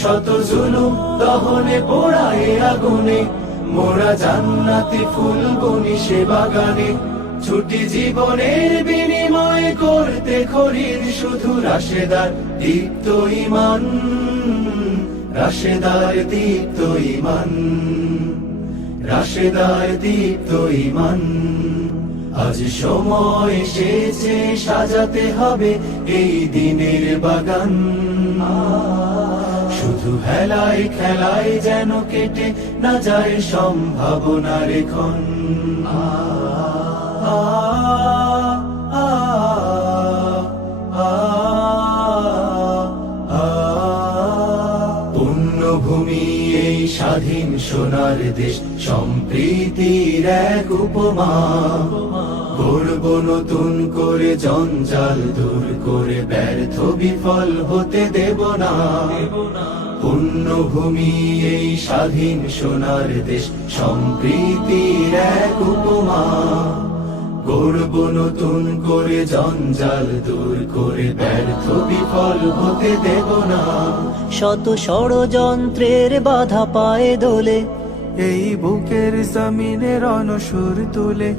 শত জুলুম দহনে পোড়ায় আগুনে মোরা জান্নাতি বনি সে বাগানে ছুটি জীবনের বিনিময় করতে খরিদ শুধু রাশেদার দীপ্ত ইমান রাশেদার দীপ্ত ইমান রাশেদার দীপ্ত ইমান আজ সময় এসেছে সাজাতে হবে এই দিনের বাগান শুধু হেলায় খেলায় যেন কেটে না যায় সম্ভাবনার এখন পুণ্যভূমি এই স্বাধীন সোনার দেশ সম্প্রীতির এক উপমা করব নতুন করে জঞ্জাল দূর করে ব্যর্থ বিফল হতে দেব না পুণ্যভূমি এই স্বাধীন সোনার দেশ সম্প্রীতির এক উপমা করব নতুন করে জঞ্জাল দূর করে ব্যর্থ বিফল হতে দেব না শত ষড়যন্ত্রের বাধা পায়ে দোলে এই বুকের জমিনের অনসুর তুলে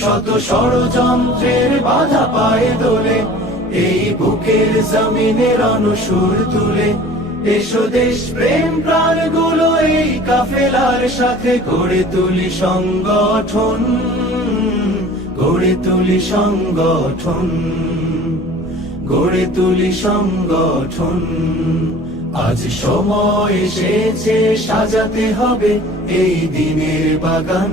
শত ষড়যন্ত্রের বাধা পায়ে দোলে এই বুকের জমিনের অনুসুর তুলে এসো দেশ প্রেম প্রাণ গুলো এই কাফেলার সাথে গড়ে তুলি সংগঠন গড়ে তুলি সংগঠন গড়ে তুলি সংগঠন আজ সময় এসেছে সাজাতে হবে এই দিনের বাগান